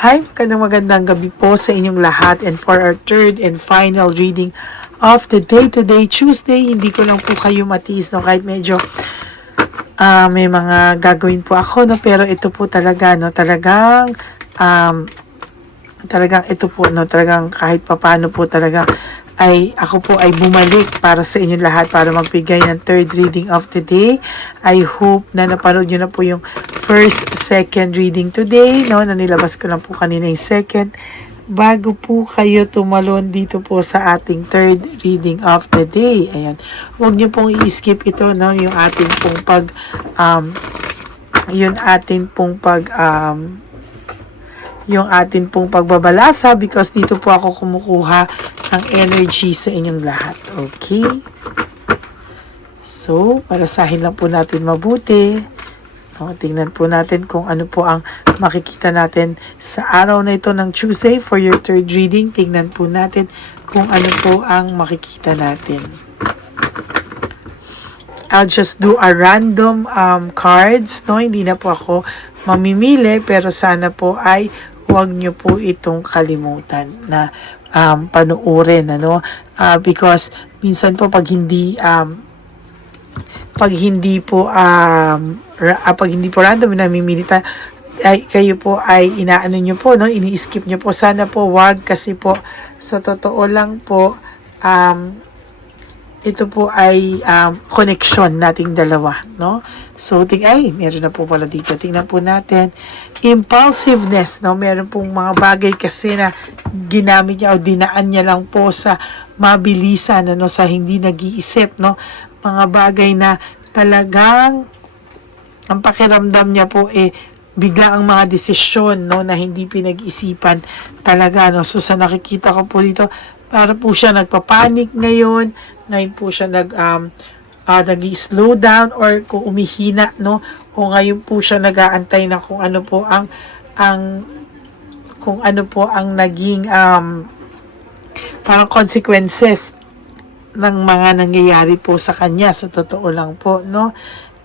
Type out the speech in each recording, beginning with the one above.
Hi, magandang gabi po sa inyong lahat, and for our third and final reading of the day today, Tuesday, hindi ko lang po kayo matiis, no, kahit medyo may mga gagawin po ako, no, pero ito po talaga, no, talagang ito po, no, talagang kahit papano po talaga ay ako po ay bumalik para sa inyo lahat para magbigay ng third reading of the day. I hope na napanood nyo na po yung first, second reading today, no, na nilabas ko lang po kanina yung second. Bago po kayo tumalon dito po sa ating third reading of the day. Ayan. Huwag nyo pong i-skip ito, no, yung ating pong pagbabalasa because dito po ako kumukuha ng energy sa inyong lahat. Okay? So, parasahin lang po natin mabuti. No, tingnan po natin kung ano po ang makikita natin sa araw na ito ng Tuesday for your third reading. Tingnan po natin kung ano po ang makikita natin. I'll just do a random cards, no? Hindi na po ako mamimili, pero sana po ay huwag nyo po itong kalimutan na panuorin, ano? Because minsan po pag hindi po random namimili tayo, ay kayo po ay inaano nyo po, no? Ini-skip nyo po. Sana po wag, kasi po sa totoo lang po ito po ay connection nating dalawa, no? So, meron na po pala dito. Tingnan po natin. Impulsiveness, no? Meron pong mga bagay kasi na ginamit niya o dinaan niya lang po sa mabilisan, ano, sa hindi nag-iisip, no? Mga bagay na talagang ang pakiramdam niya po bigla ang mga desisyon, no, na hindi pinag-isipan talaga, no? So, sa nakikita ko po dito, para po siya nagpapanik ngayon po siya nag-slow down or kung umihina, no, o ngayon po siya nag-aantay na kung ano po ang naging parang consequences ng mga nangyayari po sa kanya, sa totoo lang po, no.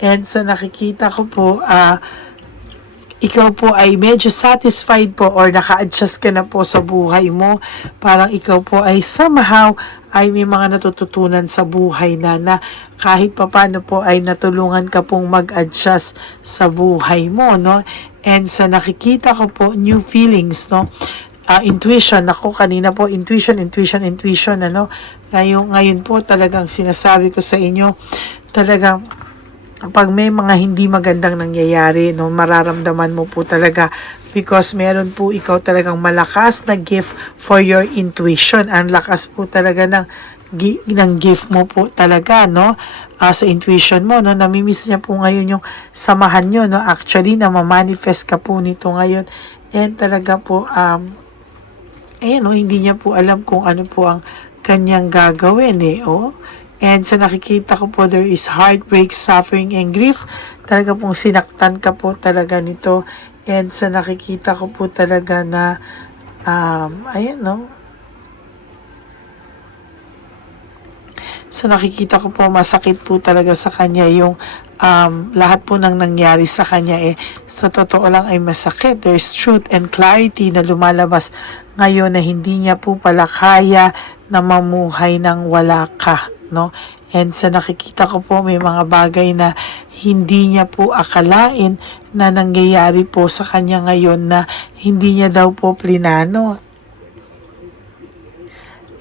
And sa nakikita ko po, ikaw po ay medyo satisfied po or naka-adjust ka na po sa buhay mo. Parang ikaw po ay somehow ay may mga natututunan sa buhay na kahit papano po ay natulungan ka pong mag-adjust sa buhay mo, no? And sa nakikita ko po, new feelings, no? Intuition, ako kanina po, intuition, ano? Ngayon po talagang sinasabi ko sa inyo, talagang pag may mga hindi magandang nangyayari, no, mararamdaman mo po talaga because meron po ikaw talagang malakas na gift for your intuition. Ang lakas po talaga ng gift mo po talaga, no, sa intuition mo, no. Namimiss niya po ngayon yung samahan nyo, no. Actually, namamanifest ka po nito ngayon, and talaga po no, hindi niya po alam kung ano po ang kanyang gagawin, And sa nakikita ko po, there is heartbreak, suffering, and grief. Talaga pong sinaktan ka po talaga nito. And sa nakikita ko po talaga na, no. Sa nakikita ko po, masakit po talaga sa kanya yung lahat po ng nangyari sa kanya sa totoo lang ay masakit. There's truth and clarity na lumalabas ngayon na hindi niya po pala kaya na mamuhay ng wala ka, no? And sa nakikita ko po, may mga bagay na hindi niya po akalain na nangyayari po sa kanya ngayon na hindi niya daw po plinano.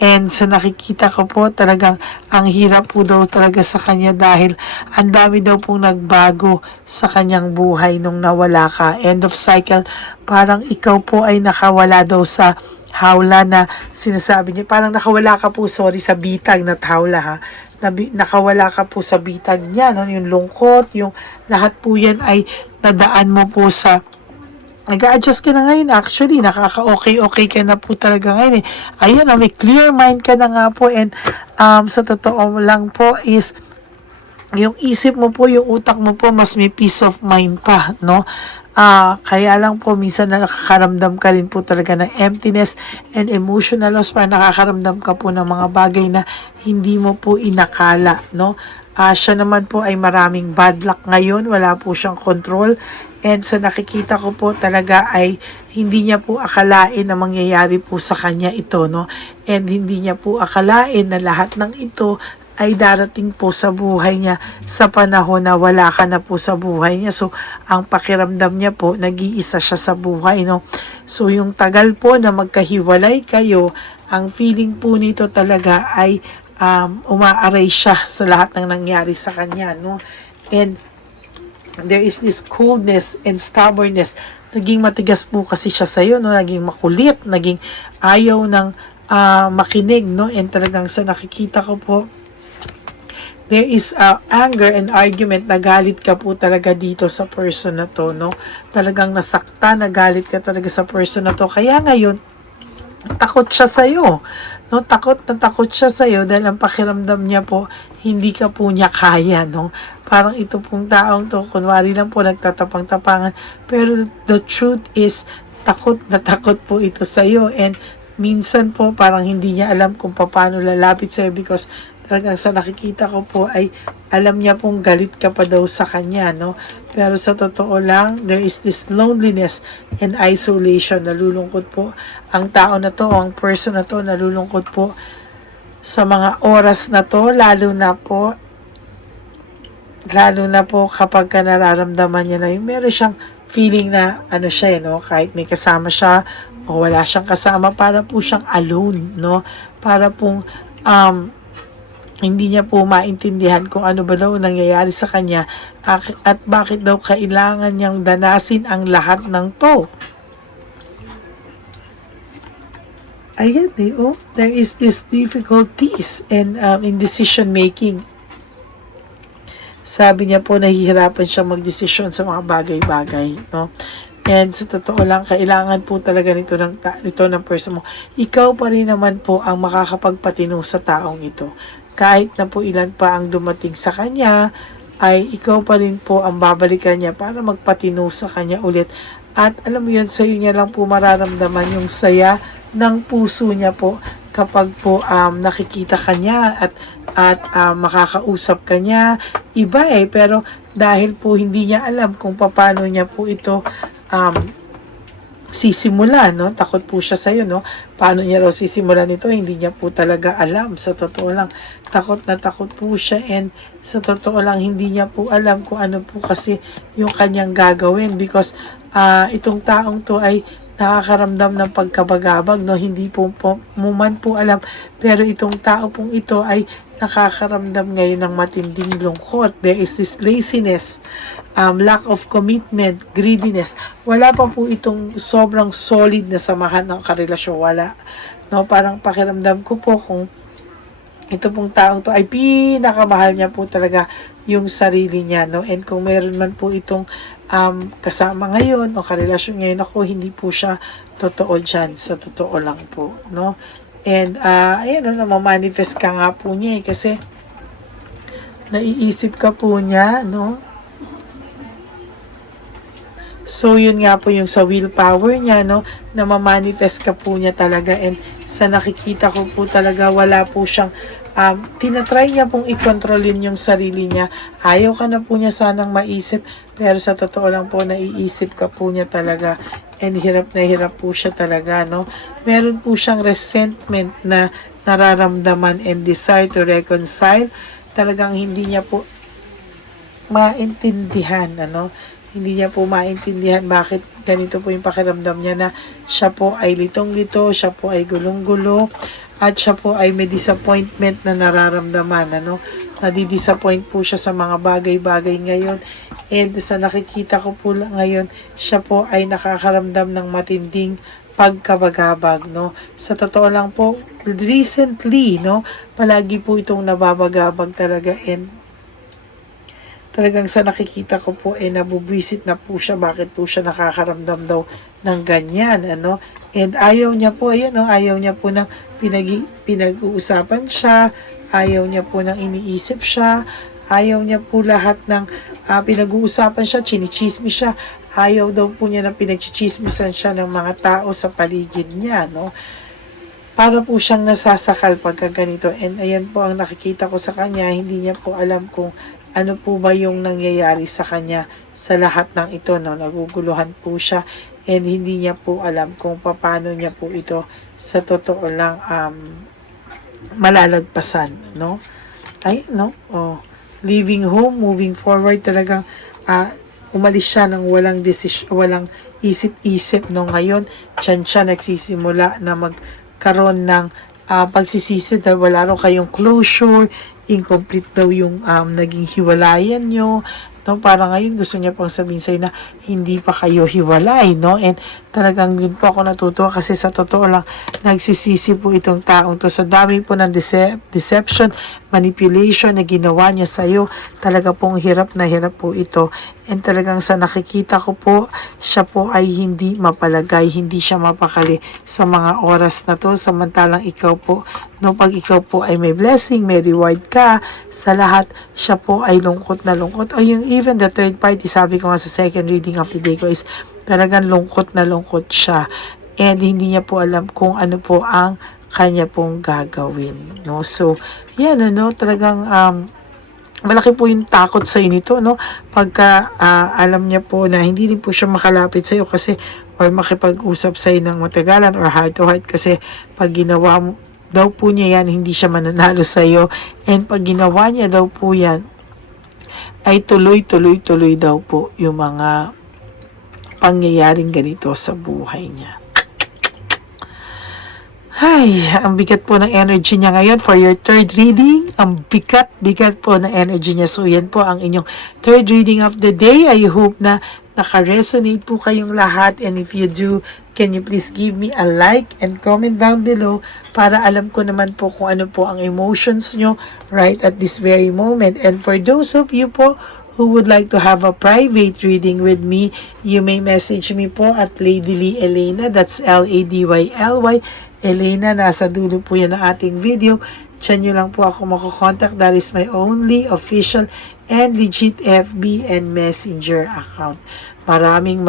And sa nakikita ko po, talagang ang hirap po daw talaga sa kanya dahil ang dami daw pong nagbago sa kanyang buhay nung nawala ka. End of cycle, parang ikaw po ay nakawala daw sa hawla na sinasabi niya. Parang nakawala ka po, sa bitag na hawla, ha. Nakawala ka po sa bitag niya, no? Yung lungkot, yung lahat po yan ay nadaan mo po sa nag-a-adjust ka na ngayon. Actually, nakaka-okay ka na po talaga ngayon Ayan, may clear mind ka na nga po, and sa totoo lang po is yung isip mo po, yung utak mo po, mas may peace of mind pa, no? Kaya lang po, minsan na nakakaramdam ka rin po talaga ng emptiness and emotional loss, para nakakaramdam ka po ng mga bagay na hindi mo po inakala, no? Siya naman po ay maraming bad luck ngayon, wala po siyang control. And sa nakikita ko po talaga ay hindi niya po akalain na mangyayari po sa kanya ito, no? And hindi niya po akalain na lahat ng ito ay darating po sa buhay niya sa panahon na wala ka na po sa buhay niya. So, ang pakiramdam niya po, nag-iisa siya sa buhay, no? So, yung tagal po na magkahiwalay kayo, ang feeling po nito talaga ay umaaray siya sa lahat ng nangyari sa kanya, no? And there is this coldness and stubbornness. Naging matigas po kasi siya sa iyo, no? Naging makulit, naging ayaw ng makinig, no? And talagang sa nakikita ko po, there is anger and argument, nagalit ka po talaga dito sa person na to, no? Talagang nasakta, nagalit ka talaga sa person na to. Kaya ngayon, takot siya sa iyo, no? Takot na takot siya sa iyo dahil ang pakiramdam niya po, hindi ka po niya kaya, no? Parang ito pong taong to, kunwari lang po nagtatapang-tapangan, pero the truth is, takot na takot po ito sa iyo. And minsan po parang hindi niya alam kung paano lalapit sa iyo because talagang sa nakikita ko po ay alam niya pong galit ka pa daw sa kanya, no? Pero sa totoo lang, there is this loneliness and isolation. Nalulungkot po ang tao na to, ang person na to, nalulungkot po sa mga oras na to, lalo na po kapag ka nararamdaman niya na yung meron siyang feeling na ano siya, no? Kahit may kasama siya o wala siyang kasama, para po siyang alone, no? Para pong hindi niya po maintindihan kung ano ba daw nangyayari sa kanya at bakit daw kailangan niyang danasin ang lahat ng to. Ayan oh, there is this difficulties and in decision making. Sabi niya po, nahihirapan siya magdesisyon sa mga bagay-bagay, no? And sa totoo lang, kailangan po talaga nito ng person mo. Ikaw pa rin naman po ang makakapagpatino sa taong ito. Kahit na po ilan pa ang dumating sa kanya, ay ikaw pa rin po ang babalikan niya para magpatino sa kanya ulit. At alam mo yun, sa iyo niya lang po mararamdaman yung saya ng puso niya po kapag po nakikita kanya at makakausap kanya. Iba pero dahil po hindi niya alam kung paano niya po ito sisimula, no? Takot po siya sa iyo, no? Paano niya raw sisimulan ito? Hindi niya po talaga alam. Sa totoo lang, takot na takot po siya, and sa totoo lang, hindi niya po alam kung ano po kasi yung kanyang gagawin because itong taong to ay nakakaramdam ng pagkabagabag, no? Hindi po mo man po alam, pero itong tao pong ito ay nakakaramdam ngayon ng matinding lungkot. There is this laziness, lack of commitment, greediness. Wala pa po itong sobrang solid na samahan ng karelasyon. Wala. No, parang pakiramdam ko po kung ito pong taong to ay pinakamahal niya po talaga yung sarili niya, no? And kung meron man po itong kasama ngayon o karelasyon ngayon, ako hindi po siya totoo dyan, sa totoo lang po, no? And ayan, namamanifest ka nga po niya kasi naiisip ka po niya, no? So, yun nga po yung sa willpower niya, no? Na mamanifest ka po niya talaga. And sa nakikita ko po talaga, wala po siyang, tinatry niya pong i-controlin yung sarili niya. Ayaw ka na po niya sanang maisip, pero sa totoo lang po, naiisip ka po niya talaga. And hirap na hirap po siya talaga, no? Meron po siyang resentment na nararamdaman and desire to reconcile. Talagang hindi niya po maintindihan, ano? Hindi niya po maintindihan bakit ganito po yung pakiramdam niya na siya po ay litong-lito, siya po ay gulong-gulo, at siya po ay may disappointment na nararamdaman, ano? Nadi-disappoint po siya sa mga bagay-bagay ngayon. And sa nakikita ko po lang ngayon, siya po ay nakakaramdam ng matinding pagkabagabag, no? Sa totoo lang po, recently, no, palagi po itong nababagabag talaga, and talagang sa nakikita ko po nabubwisit na po siya, bakit po siya nakakaramdam daw ng ganyan, ano? And ayaw niya po, ayan, no, ayaw niya po ng pinag-uusapan siya, ayaw niya po ng iniisip siya, ayaw niya po lahat ng pinag-uusapan siya, chinichismis siya, ayaw daw po niya na pinagchichismisan siya ng mga tao sa paligid niya, no? para po siyang nasasakal pagka ganito. And ayan po ang nakikita ko sa kanya, hindi niya po alam kung ano po ba yung nangyayari sa kanya sa lahat ng ito, no? Naguguluhan po siya and hindi niya po alam kung paano niya po ito sa totoo lang malalagpasan, no? Ay, no? Oh, leaving home, moving forward, talagang umalis siya ng walang decision, walang isip-isip, no? Ngayon, dyan siya nagsisimula na magkaroon ng pagsisisi dahil wala raw kayong closure, incomplete daw yung naging hiwalayan nyo, no? Para ngayon gusto niya pang sabihin sa'yo na hindi pa kayo hiwalay, no? And talagang din po ako natutuwa kasi sa totoo lang nagsisisi po itong taong to sa dami po ng deception, manipulation na ginawa niya sa'yo. Talaga pong hirap na hirap po ito. And talagang sa nakikita ko po, siya po ay hindi mapalagay, hindi siya mapakali sa mga oras na to. Samantalang ikaw po, no, pag ikaw po ay may blessing, may reward ka, sa lahat, siya po ay lungkot na lungkot. O yung even the third party, sabi ko nga sa second reading of the day ko is, talagang lungkot na lungkot siya. And hindi niya po alam kung ano po ang kanya pong gagawin, no? So, yan, ano, talagang malaki po yung takot sa nito, no? Pagka alam niya po na hindi din po siya makalapit sa iyo kasi or makipag-usap sa iyo ng matagalan or heart to heart kasi pag ginawa mo daw po niya yan, hindi siya mananalo sa iyo. And pag ginawa niya daw po yan, ay tuloy daw po yung mga pangyayaring ganito sa buhay niya. Ay, ang bigat po ng energy niya ngayon for your third reading. Ang bigat po ng energy niya. So, yan po ang inyong third reading of the day. I hope na naka-resonate po kayong lahat. And if you do, can you please give me a like and comment down below para alam ko naman po kung ano po ang emotions nyo right at this very moment. And for those of you po who would like to have a private reading with me, you may message me po at Lady Lee Elena. That's Ladyly. Elena, nasa dulo po yan ng ating video. Diyan nyo lang po ako makokontak. That is my only official and legit FB and Messenger account. Maraming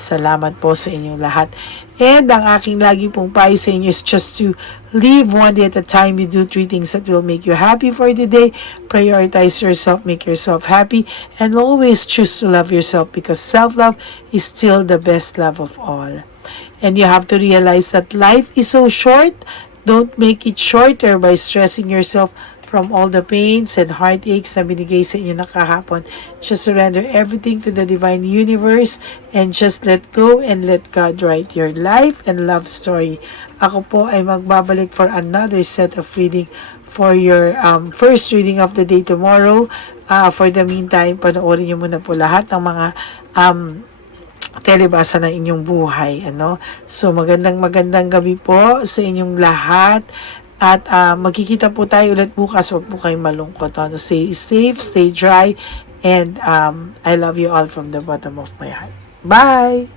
salamat po sa inyong lahat. And ang aking lagi pong payo sa inyo is just to live one day at a time. You do 3 things that will make you happy for the day. Prioritize yourself, make yourself happy, and always choose to love yourself because self-love is still the best love of all. And you have to realize that life is so short. Don't make it shorter by stressing yourself from all the pains and heartaches na binigay sa inyo na kahapon. Just surrender everything to the divine universe and just let go and let God write your life and love story. Ako po ay magbabalik for another set of reading for your first reading of the day tomorrow. For the meantime, panoorin niyo muna po lahat ng mga telebasa ng inyong buhay, ano? So magandang gabi po sa inyong lahat. At magkikita po tayo ulit bukas. Huwag po kayong malungkot. Ano? Stay safe, stay dry, and I love you all from the bottom of my heart. Bye!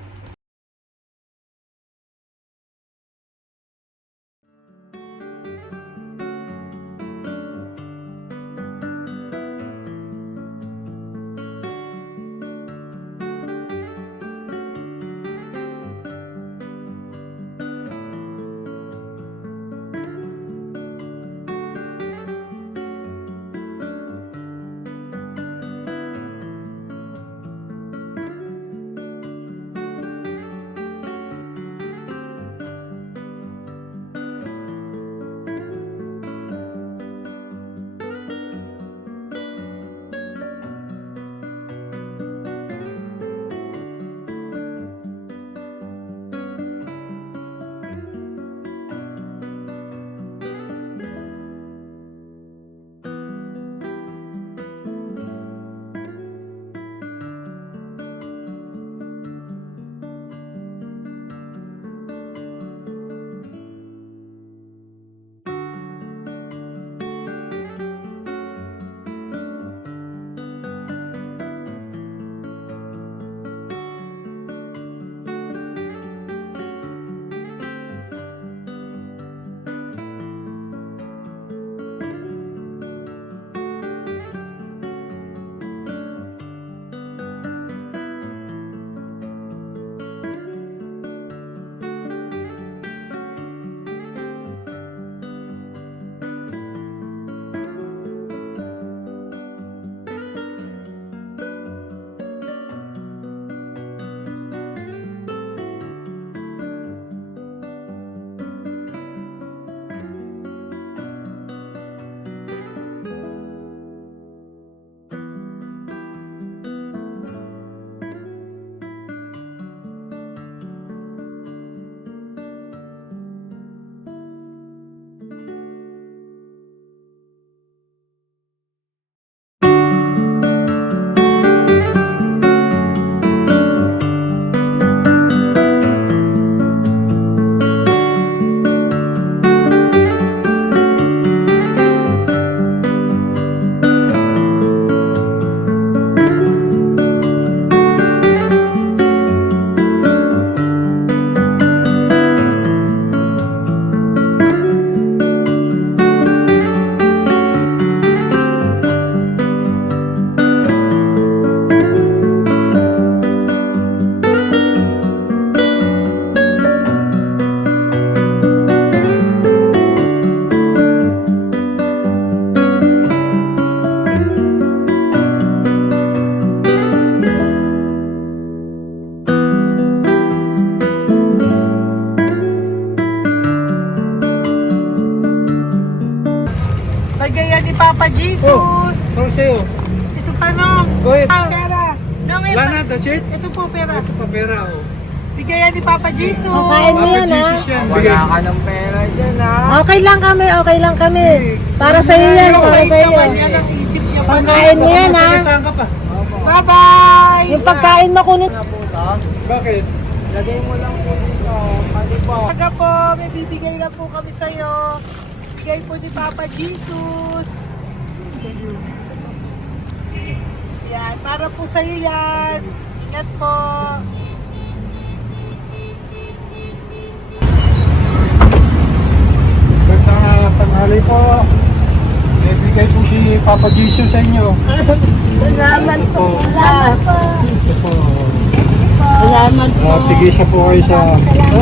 Jesus. Para sa'yo. Ito pa nung. Go ahead. Pera. Wala na, that's it? Ito po pera. Ito pa pera, oh. Bigayan ni Papa Jesus. Kakain mo yan, ha? Jesus yan. Bigay. Wala ka ng pera dyan, ha? Okay lang kami, okay lang kami. Para sa iyo yan, para sa iyo. Naman yan ang isip niya. Pagkain mo yan, ha? Saan ka pa? Bye-bye. Yung pagkain mo kunin. Nga po to. Bakit? Lagay mo lang po dito. Pati po. Taga po, may bibigay lang po kami sa'yo. Bigay po ni Papa Jesus. Yan, para po sa'yo yan. Ingat po. Ganda tanghali po. May bigay po si Papa Jesus sa inyo. Salamat po. Salamat po. Ito po. Salamat po. Tigisa po kayo sa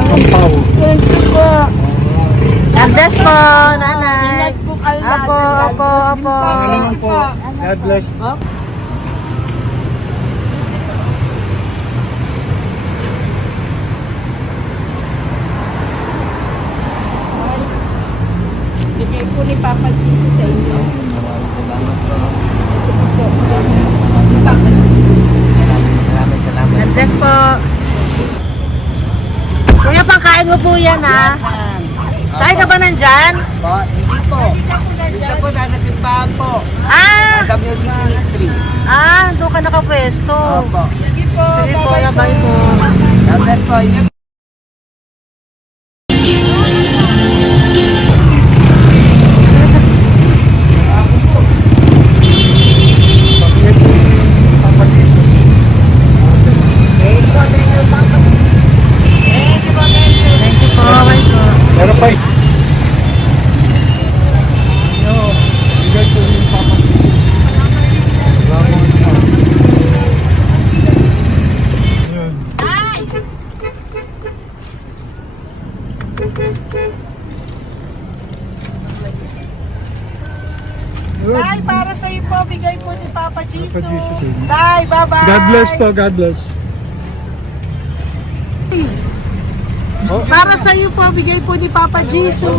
Pampaw. Thank you po. God bless po, nanay. Apo. Salamat po. God bless. Bigay po ni Papa Jesus sa inyo. Salamat. God bless po. Kuya, pangkain mo po yan, ha? Tayo ka ba nandyan? Po, hindi po. Dito po nanatimbahan po. Ah! Sa music ministry. Doon ka nakapwesto. Opo. Sige po, Sige po, bye po. God bless po. Ingat. Bakit po si Papa Jesus? Thank you po, bye po. Meron pa eh. Yo, bigay po ni Papa Jesus. Salamat po. Yun. Good. Tay, para sa'yo po, bigay po ni Papa Jesus. Papa Jesus, eh. Tay, bye-bye. God bless po, God bless. Para sa iyo po, bigay po ni Papa Jesus.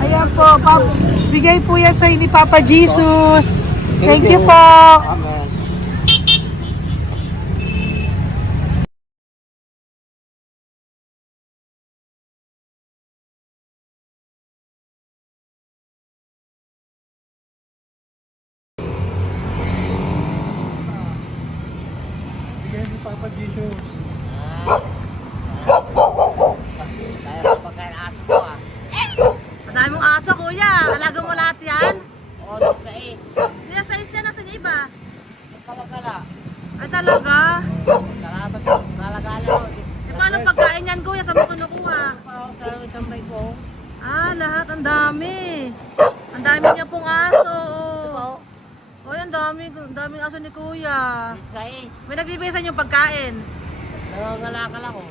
Ayan po, bigay po yan sa ni Papa Jesus. Thank you po. Amen. Bigay ni Papa Jesus. Tayo pagkain aso ko, ah. Madami mong aso, kuya. Alaga mo lahat yan? O, nagkait. Kuya, size yan. Nasa iba? Kalagala. Ay, talaga? Salamat po. Kalagala ko. E, paano pagkain yan, kuya? Saan mo kinukuha? Sa tambay ko. Lahat. Ang dami. Ang dami niya pong aso. Oy, ang daming aso ni kuya. Sais. May nagbibigay sa inyo pagkain. Nangangalakal ako.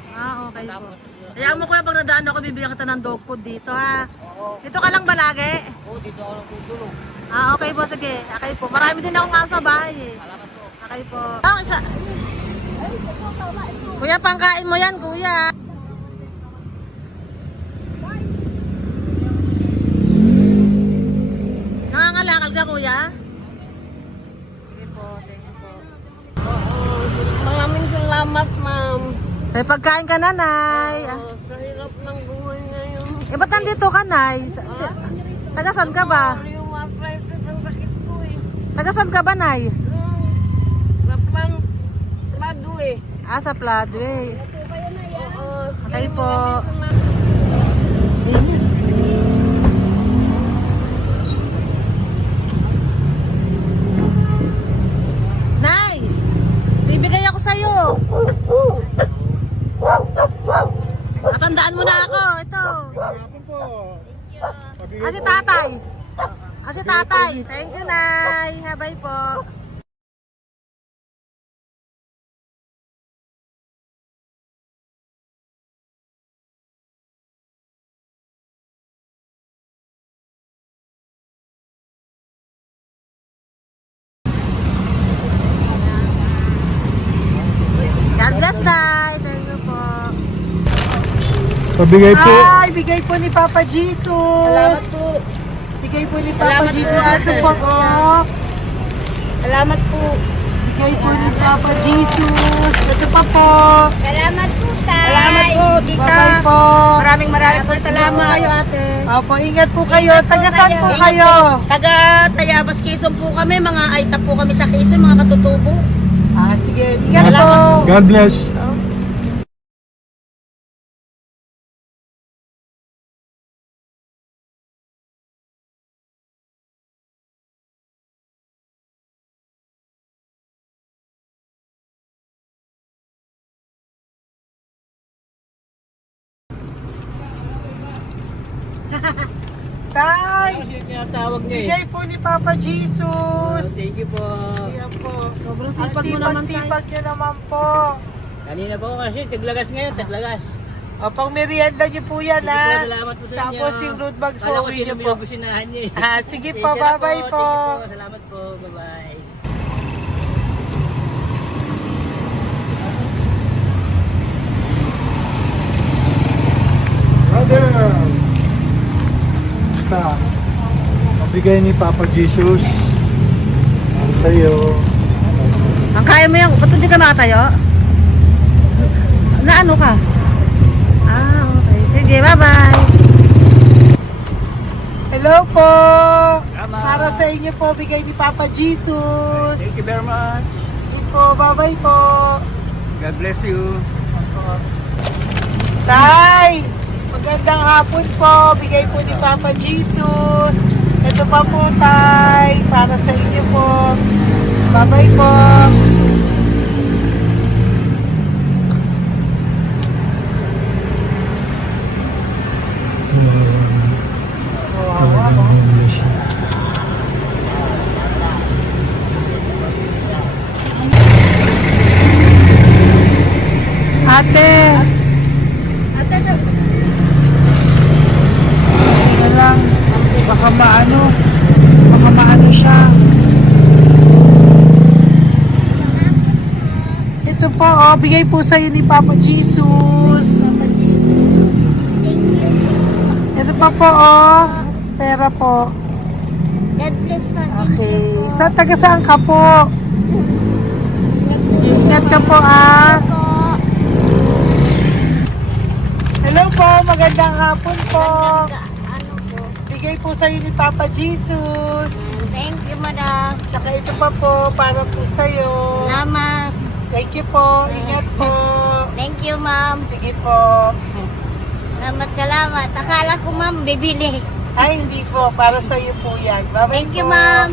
Okay po. Tapos, Kaya mo kuya, pag nadaan ako, bibigyan kita ng dog food dito, ha? oo. Dito ka lang ba lagi? Oo, dito ako nagtutulog. Okay po, sige. Okay po. Marami din akong aso sa bahay, eh. Salamat po. Okay po. Isa. Kuya, pangkain mo yan, kuya. Nangangalakal ka, kuya? Sige po, thank you po. Maraming salamat, ma'am. May pagkain ka, nanay. Sa hirap ng buhay ngayon. Ba't nandito ka, nay? Tagasan ka ba? Yung arthritis ang sakit ko eh. Tagasan ka ba, nay? Sa plado eh. Sa Pladway. Oo. Okay po. Nay! Bibigay ako sa'yo. Natandaan mo na ako. Ito. Hapon po. Si tatay. Si tatay. Thank you, Nay. Habay po. God bless, Nay. Thank you po. Pabigay po. Ay, bigay po ni Papa Jesus. Salamat po. Bigay po ni Papa Salamat po, Jesus. Ito ate. po, oh. Salamat po. Bigay po ni Papa Jesus. Ito pa po. Salamat po, tay. Salamat po, tita. Bye-bye po. Maraming po salamat. Kayo, ate. Opo, ingat po kayo. Taga saan po Ingat kayo? po. Taga Tayabas, Quezon po kami. Mga aita po kami sa Quezon, mga katutubo. Sige. Ingat po. Salamat God bless. Tay, Tinatawag niya bigay po ni Papa Jesus. Thank you po. Ayan po. Sobrang Ang sipag mo naman, tay. sipag nyo naman po. Kanina po kasi, taglagas ngayon, taglagas. O, pang merienda nyo po yan, Sige po, ha? salamat po sa inyo. Tapos yung road bags po, Kala ko uwi sino nyo po. binubusinahan niya eh. Sige Sige po, na bye-bye po. Sige po, salamat po. Bye-bye. Brother! Basta, mabigay ni Papa Jesus ang sa'yo. Ang kaya mo yan, ba't hindi ka makatayo? Na ano ka? Okay. Sige, bye-bye. Hello po. Tama. Para sa inyo po, bigay ni Papa Jesus. Thank you very much. Sige po, bye-bye po. God bless you. Tay, magandang hapon po. Bigay po ni Papa Jesus. Ito pa po, Tay. Para sa inyo po. Bye-bye po. Ate. Tingnan lang. Baka maano siya. Ito po, oh, bigay po sa'yo ni Papa Jesus. Ito pa po, oh. Pera po. God bless po. Okay. Taga saan ka po? Sige, ingat ka po, ah. Hello po, magandang hapon po. Ano po? Bigay po sa'yo ni Papa Jesus. Thank you, madam. Tsaka ito pa po, para po sa'yo. Salamat. Thank you po, ingat po. Thank you, ma'am. Sige po. Salamat. Akala ko, ma'am, bibili. Ay, hindi po, para sa'yo po yan. Bye-bye Thank you, po. ma'am.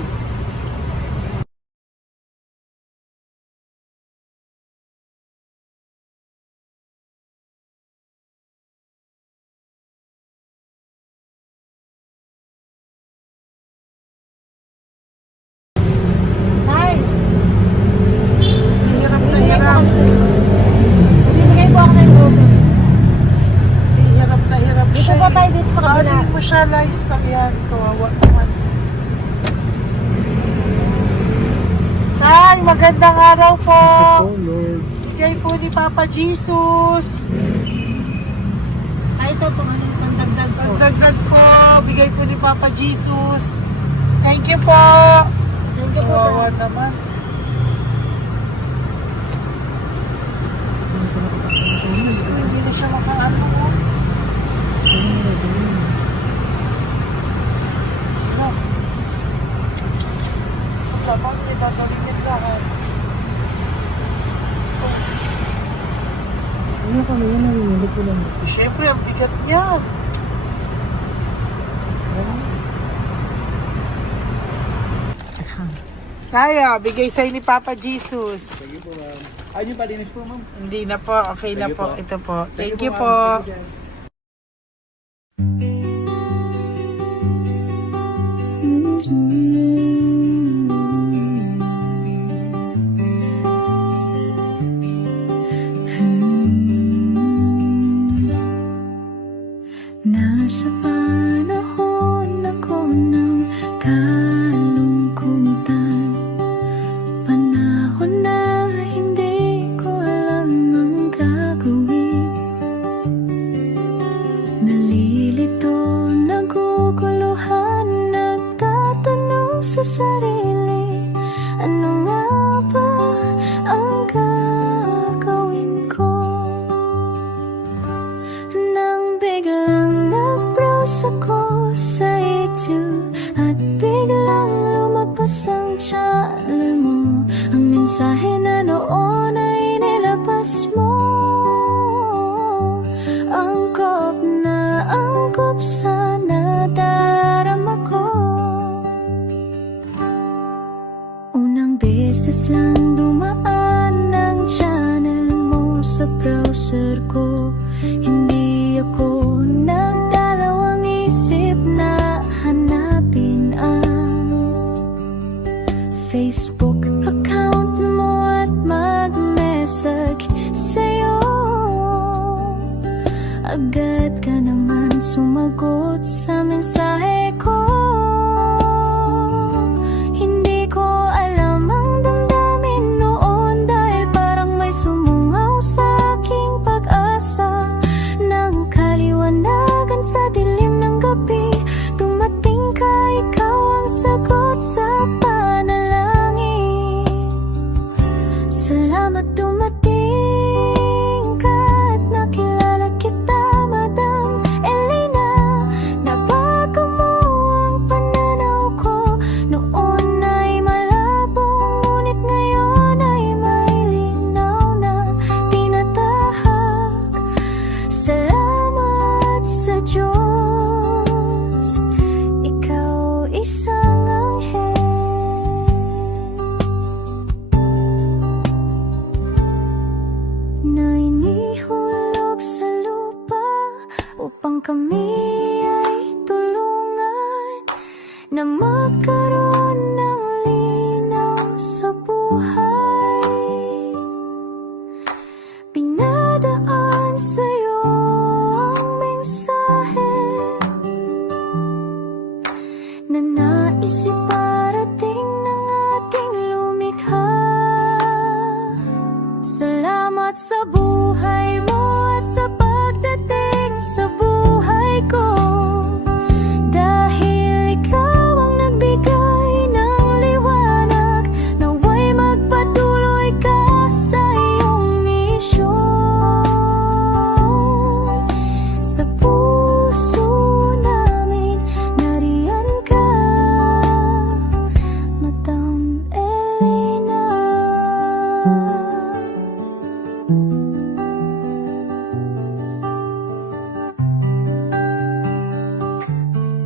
Hirap na hirap. Bibigay po ako ng goso. Hirap na hirap Dito siya. ba tayo dito sa kabila? Hindi mo siya lies pa yan. Kawawa naman. Tay, magandang araw po. Oh Lord. Bigay po ni Papa Jesus. Ay, ito po, ano, pandagdag po. Pagdagdag po, bigay po ni Papa Jesus. Thank you po. Thank you po. Kawawa naman. Diyos ko, hindi na siya makaano po. Ano? Wala pa, may tatalikin lahat. Ano kami yun, nalilito ko lang. Siyempre, ang bigat niya. Kaya, bigay sa'yo ni Papa Jesus. Sige po, ma'am. Ayun yung palinis po, ma'am. Hindi na po, okay na Sige po. po. Ito po. Thank you ma'am. po. Thank you, sir. Nasa panahon ako ng kalungkutan, panahon na hindi ko alam ang gagawin. Nalilito, naguguluhan, sakop sa nadarama ko. Unang beses lang dumaan ang channel mo sa browser ko. Hindi ako nagdalawang isip na hanapin ang Facebook account mo at mag-message sa'yo. Agad ka naman sumagot sa mensahe ko. Hindi ko alam ang damdamin noon, dahil parang may sumungaw sa aking pag-asa. Nang kaliwanagan sa dilim ng gabi, dumating ka, ikaw ang sagot sa panalangin. Salamat dumating ka at nakilala kita, Madam Elena. Nabago mo ang pananaw ko. Noon ay malabo, ngunit ngayon ay may linaw na tinatahak. Salamat sa Diyos, ikaw isang anghel na inihulog sa lupa upang kami